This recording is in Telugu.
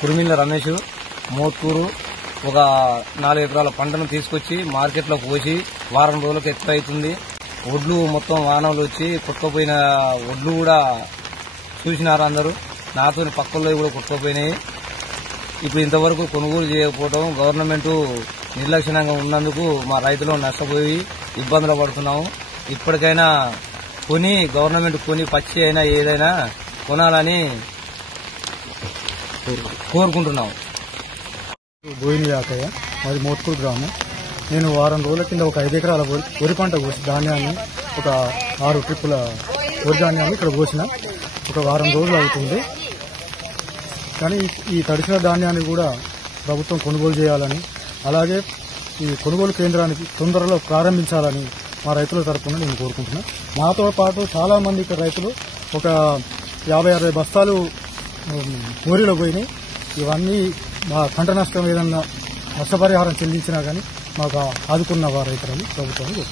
కురిమిల్ల రమేష్ మోత్తూరు ఒక 4 ఎకరాల పంటను తీసుకొచ్చి మార్కెట్లో పోసి వారం రోజులకు ఎక్కువ అవుతుంది. ఒడ్లు మొత్తం వానలు వచ్చి కొట్టుకుపోయిన ఒడ్లు కూడా చూసినారు అందరూ. నాతో పక్కల్లో కూడా కొట్టుకుపోయినాయి. ఇప్పుడు ఇంతవరకు కొనుగోలు చేయకపోవడం గవర్నమెంట్ నిర్లక్ష్యంగా ఉన్నందుకు మా రైతులు నష్టపోయి ఇబ్బందులు పడుతున్నాము. ఇప్పటికైనా గవర్నమెంట్ కొని పచ్చి అయినా ఏదైనా కొనాలని కోరుకుంటున్నాము. గోవింద యాకయ్య, మాది మోత్కూరు గ్రామం. నేను వారం రోజుల కింద ఒక 5 ఎకరాల వరి పంట కోసి ధాన్యాన్ని ఒక 6 ట్రిప్పుల వరి ధాన్యాన్ని ఇక్కడ కోసిన ఒక వారం రోజులు అవుతుంది. కానీ ఈ తడిసిన ధాన్యాన్ని కూడా ప్రభుత్వం కొనుగోలు చేయాలని, అలాగే ఈ కొనుగోలు కేంద్రానికి తొందరలో ప్రారంభించాలని మా రైతుల తరఫున నేను కోరుకుంటున్నాను. మాతో పాటు చాలా మంది ఇక్కడ రైతులు ఒక 50-60 బస్తాలు మోరీలో పోయినాయి. ఇవన్నీ మా పంట నష్టం ఏదన్నా నష్టపరిహారం చెల్లించినా కానీ మాకు ఆదుకున్న వారు రైతులని ప్రభుత్వాన్ని